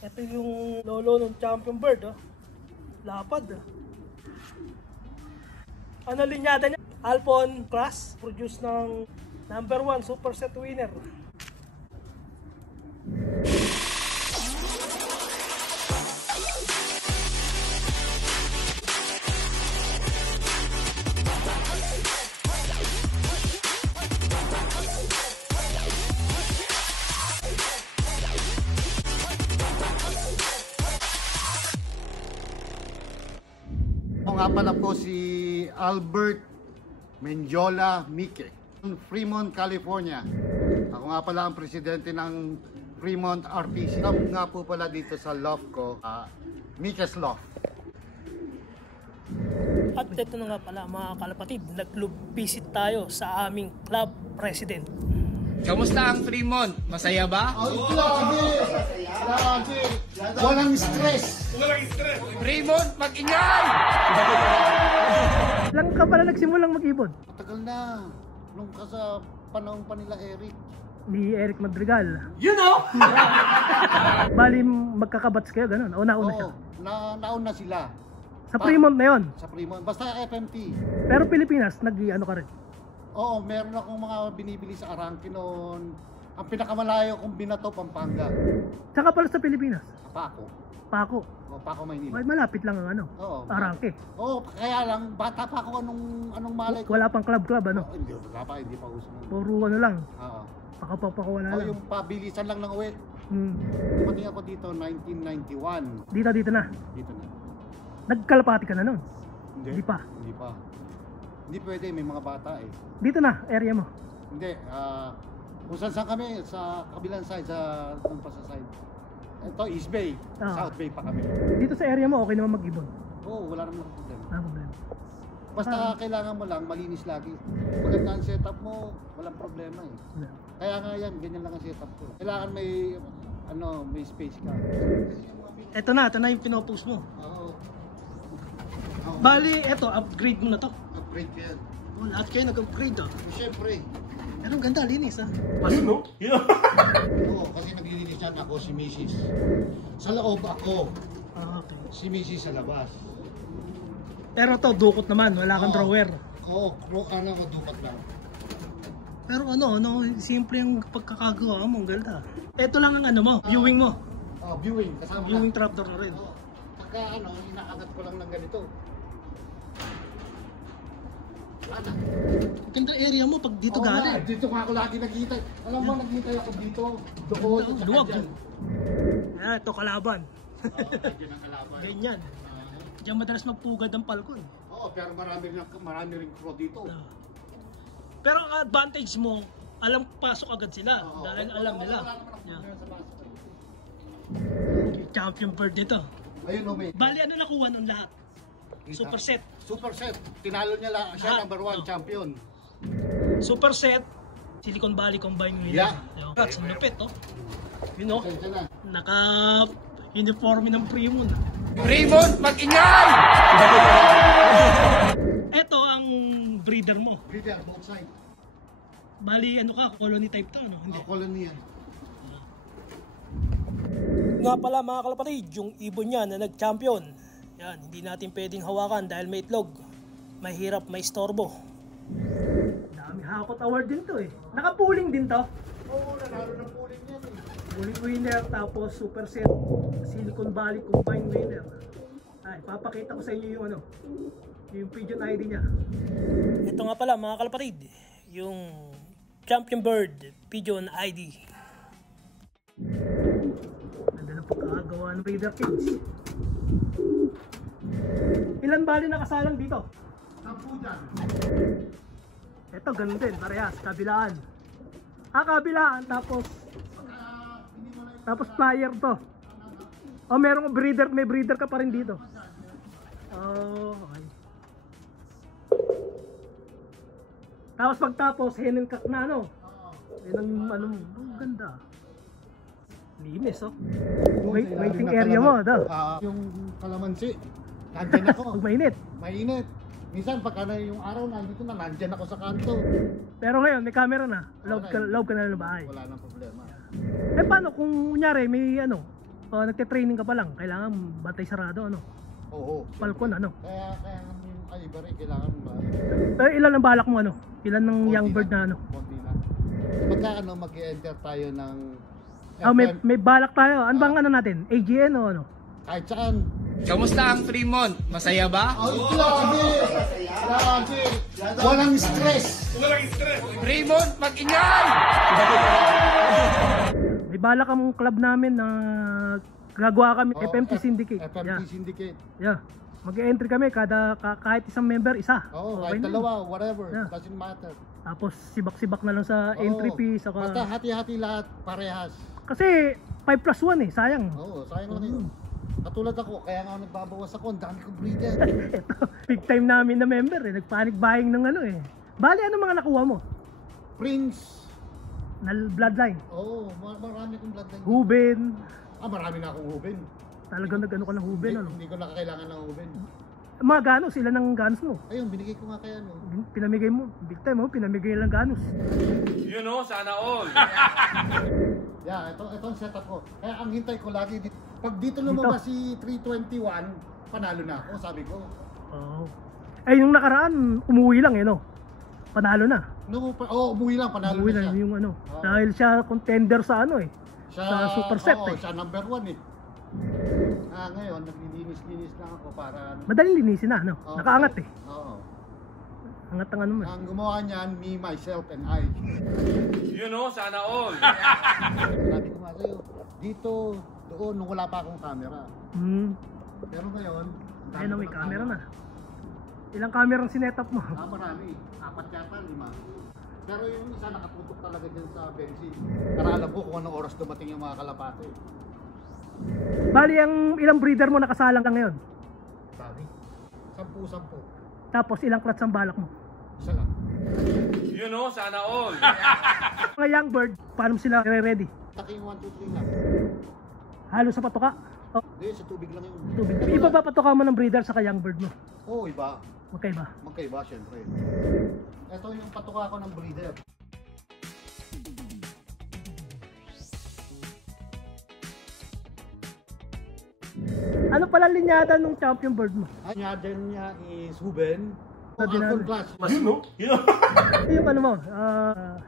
Ito yung lolo ng champion bird, oh. Lapad, oh. Ano linyada niya? Alpon class, produce ng number 1 super set winner. Ako nga pala po si Albert Menjola Mique, Fremont, California. Ako nga pala ang presidente ng Fremont RTC. Ako nga po pala dito sa loft ko, Mique's Loft. At ito na nga pala mga kalapatid, nag-club visit tayo sa aming club president. Kamusta ang Fremont? Masaya ba? Lagi! Walang stress! Fremont, mag-ingay! Lang ka pala nagsimulang mag-ibon? Matagal na. Nung sa panahon pa nila Eric. Ni Eric Madrigal. You know! Bali magkakabats kayo, ganun? O nauna siya? Oo, nauna sila. Sa Fremont na yun? Sa Fremont. Basta FMT. Pero Pilipinas, nag-ano ka rin? Oo, meron akong mga binibili sa Arangke noon. Ang pinakamalayo kong binato, Pampanga. Tsaka pala sa Pilipinas? Paco. Paco? O, Paco, Maynila. Ay, malapit lang ang ano? Oo. Arangke. Oo, kaya lang, bata pa ako anong malay ko. Wala pang club-club, ano? Oh, hindi, wala pa, hindi pa uso. Puro ano lang? Oo. Pakapapakuha na Oh, lang. yung pabilisan lang ng uwi. Dumating ako dito 1991. Dito na. Dito na. Nagkalapati ka na nun? Hindi. Hindi pa? Hindi pa. Hindi pwede, may mga bata eh. Dito na, area mo? Hindi, kung saan kami, sa kabilang side, doon pa sa side. Ito, East Bay, South Bay pa kami. Dito sa area mo, okay naman mag-ibon? Oo, wala naman problema. Wala problema. Basta kailangan mo lang, malinis lagi. Maganda ang setup mo, walang problema eh. Kaya nga yan, ganyan lang ang setup ko. Kailangan may space ka. Ito na yung pinopost mo. Oo. Bali, eto, upgrade mo na to. Upgrade ka yan. Oh, lahat kayo nag-upgrade, oh. Siyempre. Pero ang ganda, linis, ah. Masno? Oo, kasi naglilinis yan ako si Mrs. Sa loob ako, Okay. si Mrs. sa labas. Pero to, dukot naman, wala kang drawer. Oo, dukat lang. Pero simple yung pagkakagawa mo, ang ganda. Ito lang ang ano mo, viewing mo. Oh, viewing, kasama Viewing lang. trapdoor na rin. Oo. Pagka inaangat ko lang ng ganito. Ano? Ganda area mo pag dito galing. Dito nga ako lagi nakita. Alam mo, naghihintay ako dito. Doon, at saka Luwag. dyan. Ito kalaban. Medyo ng kalaban. Ganyan. Diyan madalas magpugad ang palkon. Oo, pero marami rin crow dito. Pero ang advantage mo, alam pasok agad sila. Oo. Dahil alam nila. Wala naman ang problema sa baso. Champion bird nito. Ayun o, may. Bali ano nakuha nun lahat? Super set. Super set. Tinalo niya lang siya, number 1 champion. Super set. Silicon Valley Combine winner. Yeah. That's lupit, oh. You know, Sensya na. naka-uniforme ng Fremont. Fremont, mag-ingay! Ito ang breeder mo. Breeder, both side. Bali, ano ka, colony type to, ano? Hindi. Colony yan. Nga pala mga kalapatid, yung ibon niya na nag-champion. Yan, hindi natin pwedeng hawakan dahil may itlog. Mahirap, may istorbo. Dami hakot award din to eh. Nakapuling din to. Oo, nanalo ng pooling yan eh. Pooling winner, tapos super set, Silicon Valley Combine winner. Ay, papakita ko sa inyo yung yung pigeon ID niya. Ito nga pala mga kalapatid, yung champion bird pigeon ID. Ganda ng pagkakagawa ng breeder cage. Ilan bali nakasalang dito? 10 dyan. Ito ganun din, parehas, kabilaan. Kabilaan, tapos flyer to. Oh, merong breeder, may breeder ka pa rin dito. Oh, okay. Tapos pagtapos, hen and cock na Yan ang ganda. Linis, oh. Waiting area mo, daw. Yung kalamansi, nandyan ako. Pag mainit. Mainit. Minsan pagka na yung araw nandito na, nandyan ako sa kanto. Pero ngayon, may camera na. Loob ka na ng bahay. Wala nang problema. Paano kung kunyari may O nagte-training ka pa lang, kailangan bantay sarado ano. Oo. Falcon ano. Kaya yung Ivory kailangan ba? Pero ilan ang balak mo ano? Ilan ng Konti young bird lang. na ano? Konti lang. Pagka ano, mag-enter tayo ng May balak tayo. Ano bang ano natin? AGN o ano? kahit saan. Kamusta ang Fremont? Masaya ba? Ay, lagi! Lagi! Walang stress! Fremont, mag-ingay! May balak ang club namin na gagawa kami Oo, FMT Syndicate. FMT Yeah. Syndicate. Yeah. Mag-entry kami kahit isang member isa. Oo, Okay kahit na. dalawa, whatever. Yeah. Doesn't matter. Tapos sibak-sibak na lang sa entry Oo. fee saka Basta hati-hati lahat, parehas. kasi 5+1 eh, sayang. Oo, sayang lang yun. Katulad ako, kaya nga nagbabawas ako, ang dami kong breeder. Ito, big time namin na member eh. Nagpanic buying ng ano eh. Bali, ano mga nakuha mo? Prince. Na bloodline. Oo, marami kong bloodline. Huben. Marami na akong huben. Talagang nag-ano ka ng Huben ano. Hindi ko nakakailangan ng huben. Mga ganos, sila ng ganos mo. Ayun, binigay ko nga kaya no. Pinamigay mo. Big time mo, pinamigay lang ganos. You know, sana all. Yeah, ito ang setup ko. Kaya ang hintay ko lagi, pag dito lumabas si 321, panalo na ako, sabi ko. Oo. Eh yung nakaraan, umuwi lang eh no. Panalo na. Umuwi lang, panalo Umuwi na lang siya. yung ano. Oo. Dahil siya contender sa ano eh. Siya, sa super set oo, eh. siya number 1 eh. Ngayon, naglilinis-linis lang ako para... Madaling linisin na, no? Oo. Nakaangat eh. Oo. Angat ang ano mo. Ang gumawa niyan, me, myself, and I. You know, sana all. Sabi ko nga sa'yo, dito, doon, nung wala pa akong camera. Pero ngayon, ang dami Ayun, ko may ng camera na. Ilang camera ang sinetup mo? Marami. 4 yata, 5. Pero yung isa nakatutok talaga dyan sa benzene. Para alam ko kung anong oras dumating yung mga kalapate. Bali, ang ilang breeder mo nakasalang ka ngayon? Sabi? 10. Tapos ilang clutch ang balak mo? Isa lang. You know, sana all. Mga young bird, paano mo sila ready? Taking 1, 2, 3 lang. Halo sa patoka? O, Hindi, sa tubig lang yun. tubig. Iba ba patoka mo ng breeder sa young bird mo? Oo, iba. Magkaiba? Magkaiba, syempre. Ito yung patuka ko ng breeder. Ano pala linyada ng champion bird mo? Ang nyadel niya is Huben. O Sabi Alcon namin. Class. Yung ano mo,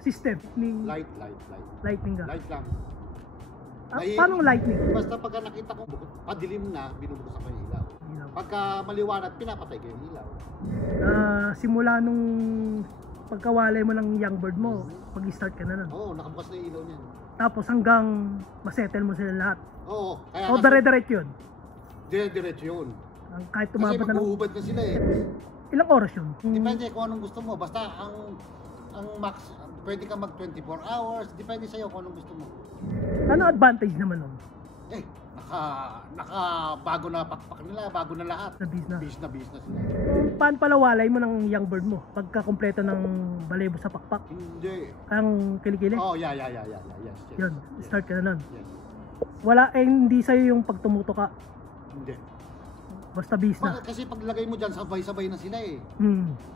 system ni Light. lightning ka. Light lang. Paano lightning? Basta pagka nakita ko, padilim na, binubuksan ko yung ilaw. Ilaw. Pagka maliwanag, pinapatay ko yung ilaw. Simula nung pagkawalay mo ng young bird mo, mag-start ka na nun. Oo, nakabukas na yung ilaw niyan. Tapos hanggang masettle mo sila lahat. Oo, kaya O dire-diretso yun. dire-diretso yun. Kahit Kasi tumabot na ng... maghuhubad na sila eh. Ilang oras yun? Depende kung anong gusto mo. Basta ang max, pwede ka mag 24 hours. Depende sa'yo kung anong gusto mo. Ano advantage naman nun? Eh, bago na pakpak nila, bago na lahat. Sa business. Bis na sila. Paano pala walay mo ng young bird mo? Pagka kumpleto ng balebo sa pakpak? Hindi. Ang kilikili? Oh, yeah. Yes. Yun, start ka na nun. Yes. Wala, hindi sa'yo yung pagtumuto ka. Hindi. Basta bis na. Kasi paglagay mo dyan, sabay-sabay na sila eh.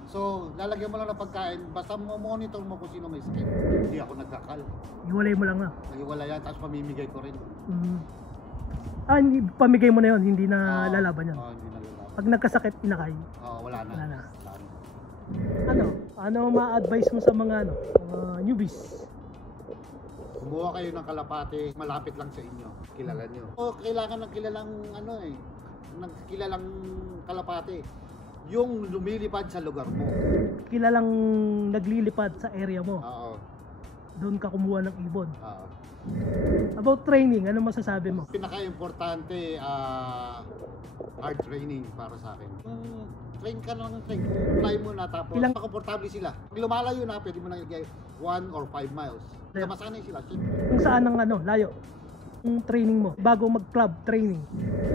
So, lalagyan mo lang ng pagkain, basta monitor mo kung sino may sakit. Hindi ako nagkakal. Iwalay mo lang na. Nahiwala yan, tapos pamimigay ko rin. Hindi, pamigay mo na yun, hindi na lalaban yan. Oo, hindi na lalaban. Pag nagkasakit, inakay. Wala na. Wala na. Wala na. Ano ma-advise mo sa mga newbies? Kumuha kayo ng kalapate, malapit lang sa inyo. Kilala nyo. Kailangan ng kilalang kilalang kalapate. Yung lumilipad sa lugar mo. Kilalang naglilipad sa area mo. Oo. Doon ka kumuha ng ibon. Oo. About training, ano masasabi mo? Pinaka-importante, hard training para sa akin. Train ka lang, kung fly mo na tapos komportable sila. Pag lumalayo na, pwede mo na i 1 or 5 miles. Kaya masanay sila. Kung saan ang layo? Yung training mo, bago mag-club training.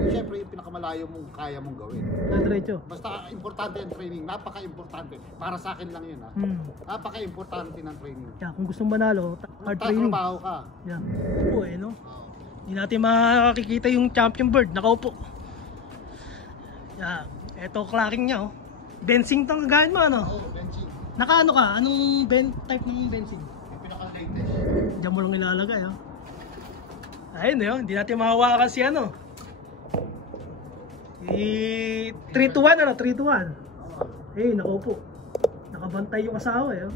Siyempre, yung pinakamalayo mong kaya mong gawin. Diretso. Basta importante ang training, napaka-importante. Para sa akin lang yun ha. Napaka-importante ng training. Yeah, kung gusto manalo, hard training. Tatrabaho ka. Yeah. Opo no? Hindi natin makikita yung champion bird, nakaupo. Yeah. Eto clacking niya Bensing tong gagawin mo Benching. Naka ka? Anong type ng bensing? Yung pinaka-latest. Diyan mo lang ilalagay Ayun yun, hindi natin mahawakan si ano. Si 3-1 ano, 3-1. Eh, naku po. Nakabantay yung asawa eh.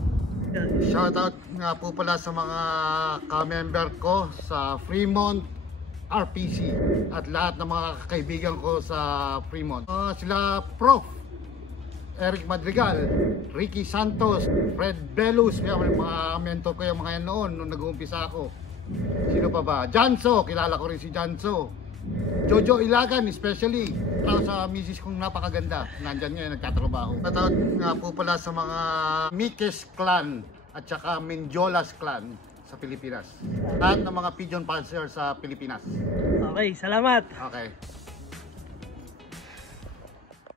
Yan. Shoutout nga po pala sa mga ka-member ko sa Fremont RPC at lahat ng mga kaibigan ko sa Fremont. Sila Prof. Eric Madrigal, Ricky Santos, Fred Belus, mga mentor ko yung mga yan noon nung nag-uumpisa ako. Sino pa ba? Janso, kilala ko rin si Janso. Jojo Ilagan especially. Tao sa misis kong napakaganda. Nandyan ngayon, nagtatrabaho. Shoutout nga po pala sa mga Mikes clan at saka Menjolas clan sa Pilipinas. Lahat ng mga pigeon panzer sa Pilipinas. Okay, salamat. Okay.